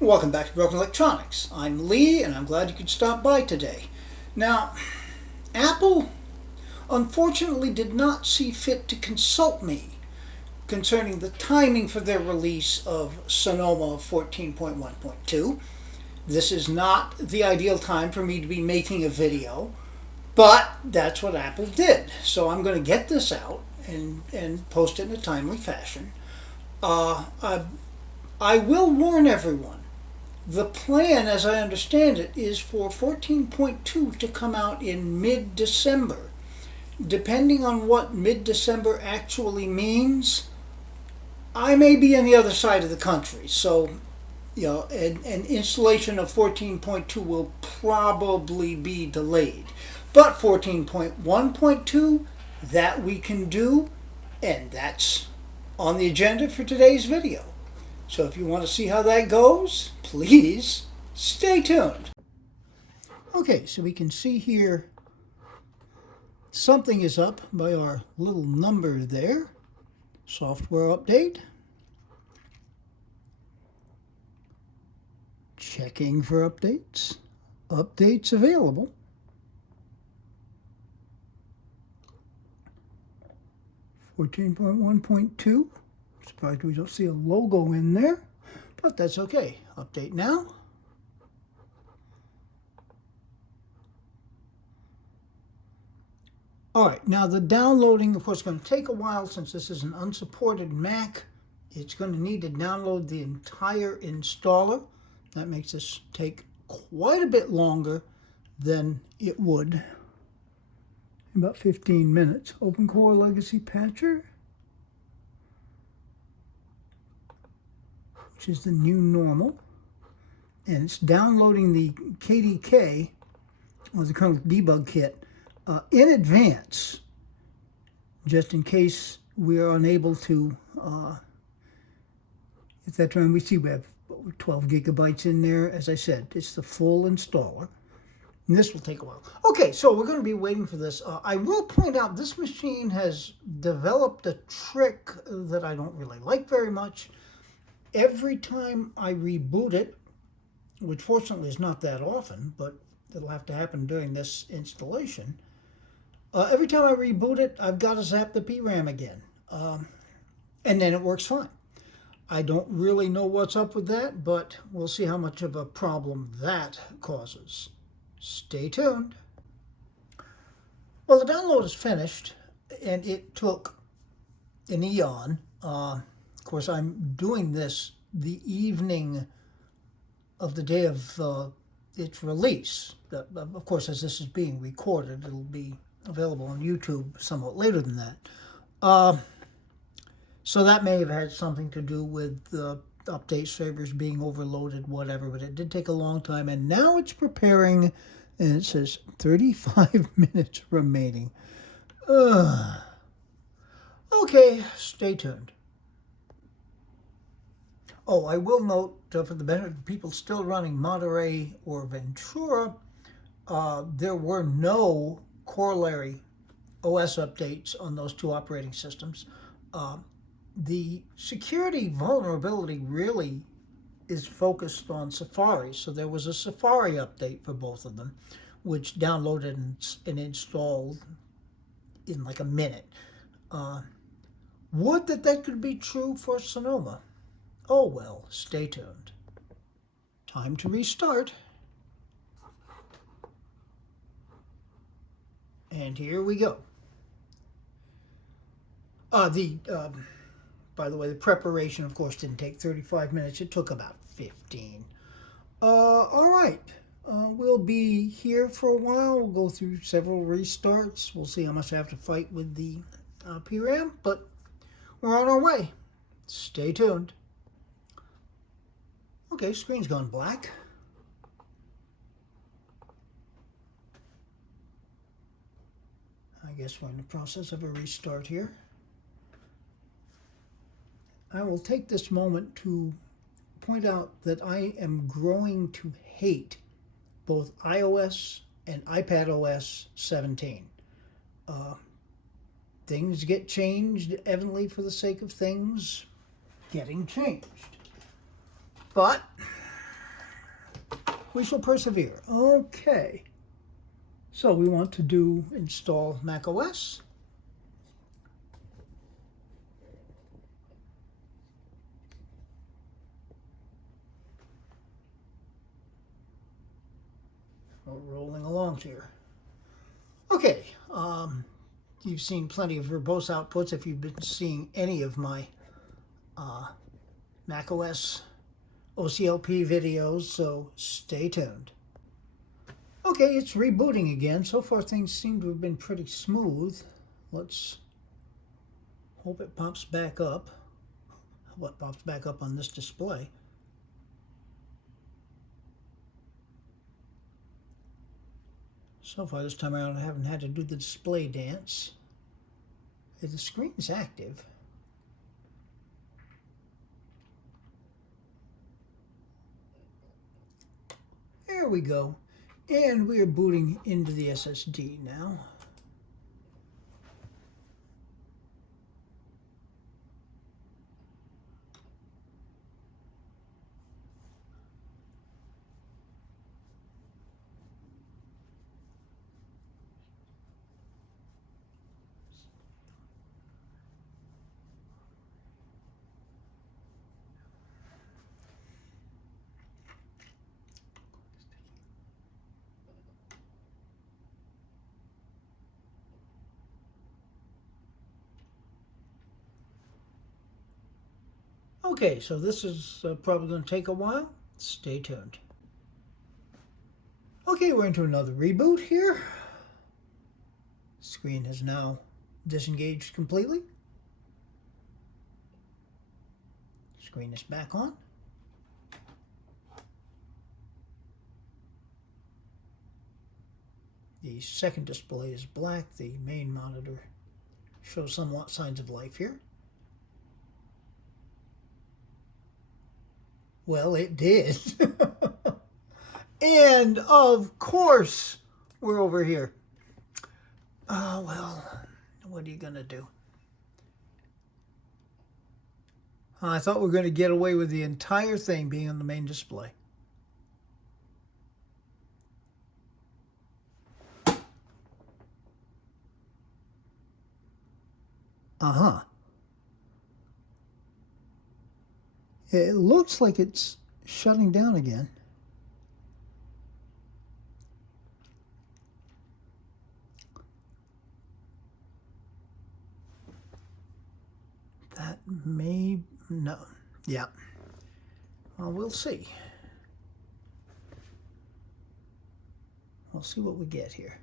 Welcome back to Broken Electronics. I'm Lee, and I'm glad you could stop by today. Now, Apple unfortunately did not see fit to consult me concerning the timing for their release of Sonoma 14.1.2. This is not the ideal time for me to be making a video, but that's what Apple did. So I'm going to get this out and post it in a timely fashion. I will warn everyone. The plan, as I understand it, is for 14.2 to come out in mid-December. Depending on what mid-December actually means, I may be on the other side of the country. So, an installation of 14.2 will probably be delayed. But 14.1.2, that we can do, and that's on the agenda for today's video. So if you want to see how that goes, please stay tuned. Okay, so we can see here something is up by our little number there. Software update. Checking for updates. Updates available. (14.1.2). Surprised we don't see a logo in there, but that's okay. Update now. Alright, now the downloading, of course, is going to take a while since this is an unsupported Mac. It's going to need to download the entire installer. That makes this take quite a bit longer than it would. About 15 minutes. Open Core Legacy Patcher, which is the new normal, and it's downloading the KDK, or the kernel debug kit, in advance, just in case we are unable to, at that time we see we have 12 gigabytes in there. As I said, it's the full installer, and this will take a while. Okay, so we're going to be waiting for this. I will point out this machine has developed a trick that I don't really like very much. Every time I reboot it, which fortunately is not that often, but it'll have to happen during this installation, every time I reboot it, I've got to zap the PRAM again. And then it works fine. I don't really know what's up with that, but we'll see how much of a problem that causes. Stay tuned. Well, the download is finished, and it took an eon. Of course, I'm doing this the evening of the day of its release. Of course, as this is being recorded, it'll be available on YouTube somewhat later than that. So that may have had something to do with the update servers being overloaded, whatever, but it did take a long time, and now it's preparing, and it says 35 minutes remaining. Okay, stay tuned. Oh, I will note, for the benefit of people still running Monterey or Ventura, there were no corollary OS updates on those two operating systems. The security vulnerability really is focused on Safari, so there was a Safari update for both of them, which downloaded and installed in like a minute. Would that could be true for Sonoma? Oh well, stay tuned. Time to restart. And here we go. By the way, the preparation, of course, didn't take 35 minutes. It took about 15. All right. We'll be here for a while. We'll go through several restarts. We'll see how much I have to fight with the PRAM, but we're on our way. Stay tuned. Okay, screen's gone black. I guess we're in the process of a restart here. I will take this moment to point out that I am growing to hate both iOS and iPadOS 17. Things get changed evidently for the sake of things getting changed. But We shall persevere. Okay. So we want to do install Mac OS. We're rolling along here. Okay. You've seen plenty of verbose outputs if you've been seeing any of my Mac OS OCLP videos, so stay tuned. Okay, it's rebooting again. So far things seem to have been pretty smooth. Let's hope it pops back up. What pops back up on this display? So far this time around I haven't had to do the display dance. The screen is active. There we go. And we are booting into the SSD now. Okay, so this is probably going to take a while. Stay tuned. Okay, we're into another reboot here. Screen has now disengaged completely. Screen is back on. The second display is black. The main monitor shows somewhat signs of life here. Well, it did. And of course, we're over here. Oh, well, what are you going to do? I thought we were going to get away with the entire thing being on the main display. Uh-huh. It looks like it's shutting down again. That may... no. Yeah. Well, we'll see. We'll see what we get here.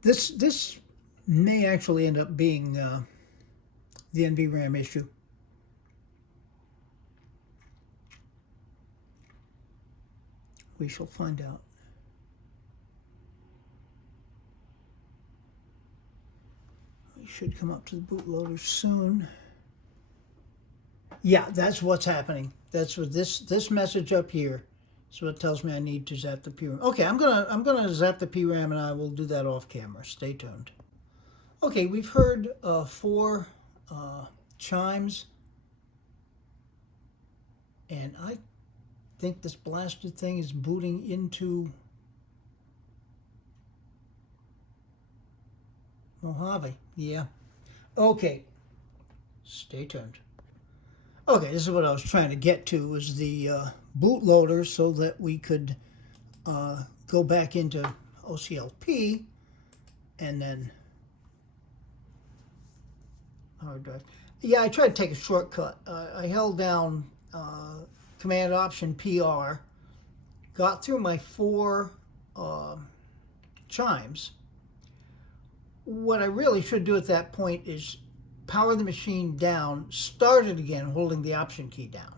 This may actually end up being the NVRAM issue. We shall find out. We should come up to the bootloader soon. Yeah, that's what's happening. That's what this message up here. So it tells me I need to zap the PRAM. Okay, I'm gonna zap the PRAM, and I will do that off camera. Stay tuned. Okay, we've heard 4 chimes, and I think this blasted thing is booting into Mojave. Yeah. Okay. Stay tuned. Okay, this is what I was trying to get to, was the bootloader, so that we could go back into OCLP and then hard drive. Yeah, I tried to take a shortcut. I held down Command Option PR, got through my 4 chimes. What I really should do at that point is power the machine down, start it again, holding the Option key down.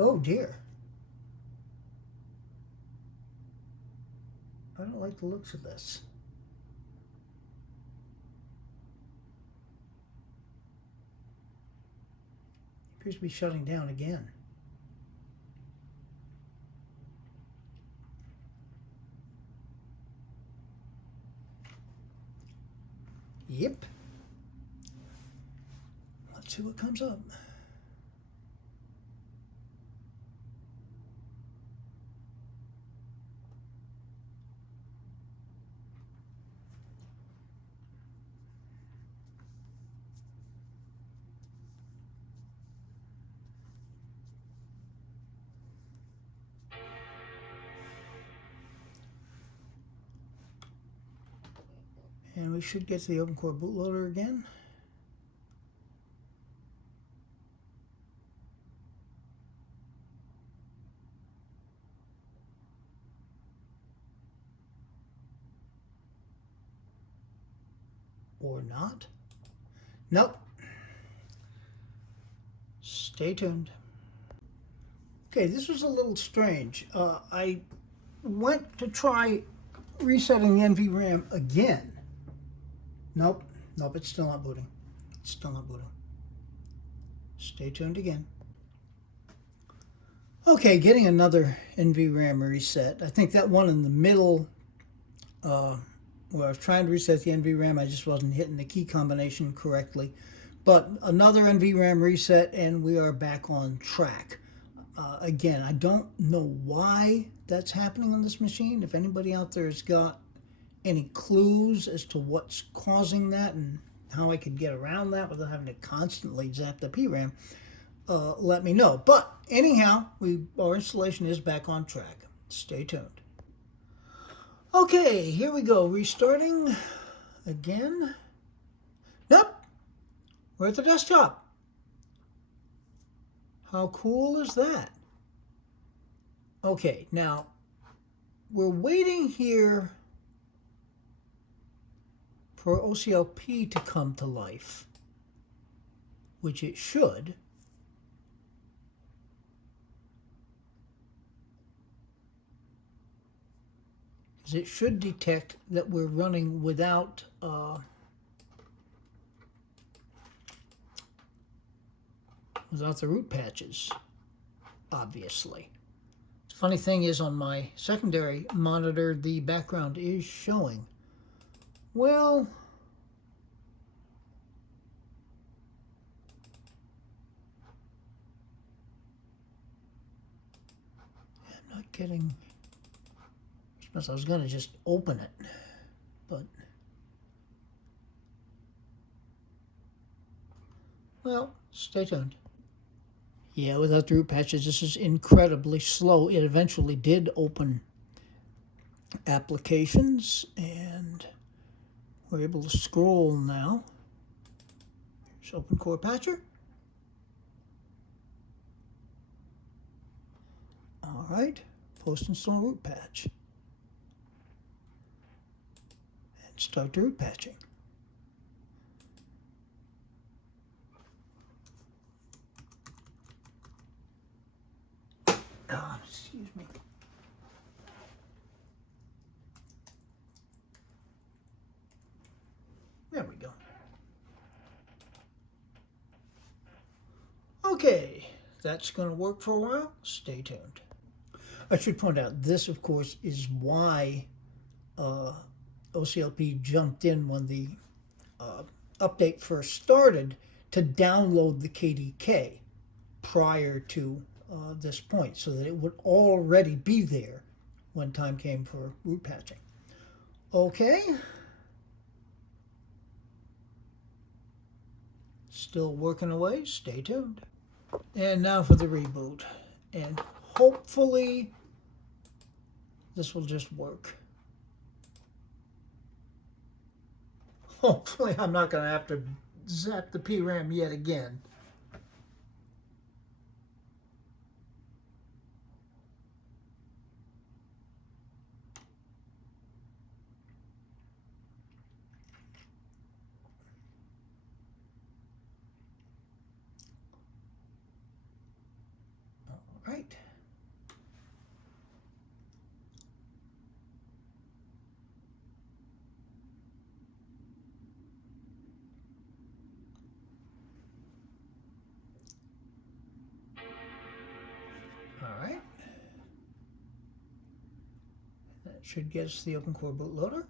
Oh dear. I don't like the looks of this. appears to be shutting down again. Yep. Let's see what comes up. And we should get to the OpenCore bootloader again. Or not. Nope. Stay tuned. Okay, this was a little strange. I went to try resetting the NVRAM again. Nope, it's still not booting. It's still not booting. Stay tuned again. Okay, getting another NVRAM reset. I think that one in the middle, where I was trying to reset the NVRAM, I just wasn't hitting the key combination correctly. But another NVRAM reset, and we are back on track. Again, I don't know why that's happening on this machine. If anybody out there has got any clues as to what's causing that and how I could get around that without having to constantly zap the PRAM, let me know. But anyhow, our installation is back on track. Stay tuned. Okay, here we go. Restarting again. Nope, we're at the desktop. How cool is that? Okay, now we're waiting here for OCLP to come to life, which it should. Because it should detect that we're running without the root patches, obviously. The funny thing is, on my secondary monitor, the background is showing. Well, I'm not getting. I was going to just open it, but well, stay tuned. Yeah, without the root patches, this is incredibly slow. It eventually did open applications, and we're able to scroll now. Here's OpenCore Patcher. All right, post-install root patch. And start the root patching. Excuse me. There we go. Okay, that's going to work for a while. Stay tuned. I should point out, this, of course, is why OCLP jumped in when the update first started to download the KDK prior to this point, so that it would already be there when time came for root patching. Okay. Still working away. Stay tuned. And now for the reboot. And hopefully this will just work. Hopefully I'm not going to have to zap the PRAM yet again. All right. Should get us the OpenCore bootloader.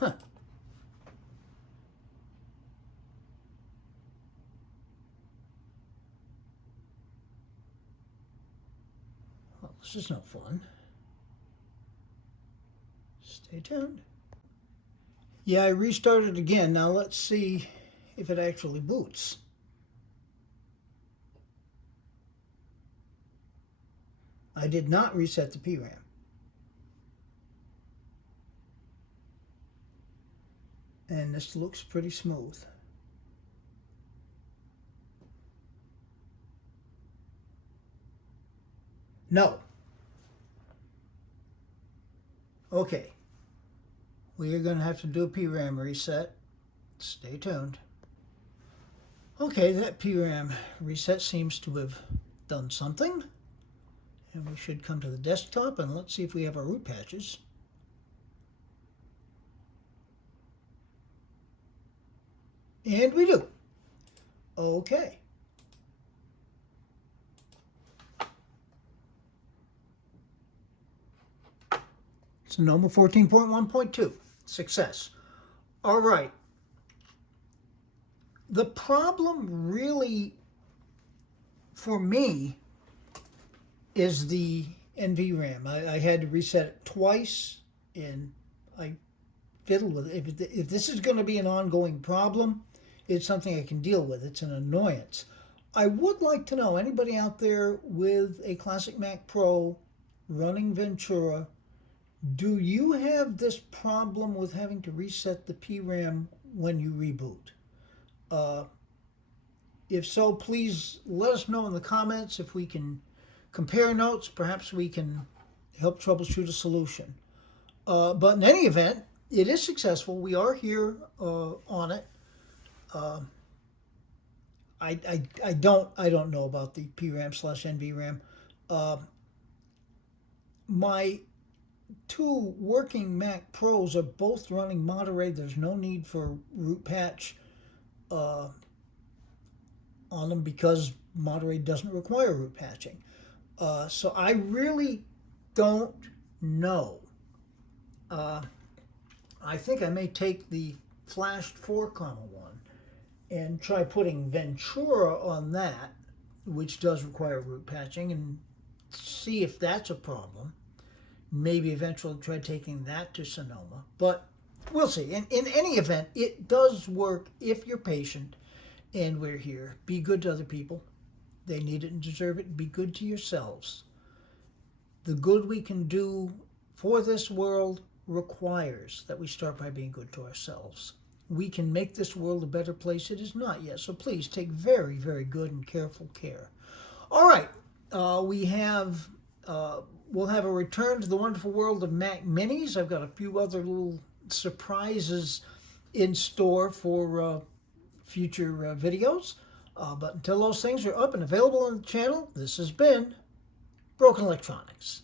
Huh. Well, this is no fun. Stay tuned. Yeah, I restarted again. Now let's see if it actually boots. I did not reset the PRAM. And this looks pretty smooth. No. Okay. We are going to have to do a PRAM reset. Stay tuned. Okay, that PRAM reset seems to have done something. And we should come to the desktop and let's see if we have our root patches. And we do. Okay. Sonoma 14.1.2. Success. All right. The problem really, for me, is the NVRAM. I had to reset it twice, and I fiddled with it. If this is going to be an ongoing problem, it's something I can deal with. It's an annoyance. I would like to know, anybody out there with a Classic Mac Pro running Ventura, do you have this problem with having to reset the PRAM when you reboot? If so, please let us know in the comments. If we can compare notes, perhaps we can help troubleshoot a solution. But in any event, it is successful. We are here on it. I don't know about the PRAM/NVRAM. My two working Mac Pros are both running Monterey. There's no need for root patch on them because Monterey doesn't require root patching. So I really don't know. I think I may take the flashed 4.1 and try putting Ventura on that, which does require root patching, and see if that's a problem. Maybe eventually try taking that to Sonoma, but we'll see. In any event, it does work if you're patient, and we're here. Be good to other people. They need it and deserve it. Be good to yourselves. The good we can do for this world requires that we start by being good to ourselves. We can make this world a better place. It is not yet, so please take very, very good and careful care. All right, we'll have a return to the wonderful world of Mac Minis. I've got a few other little surprises in store for future videos. But until those things are up and available on the channel, this has been Broken Electronics.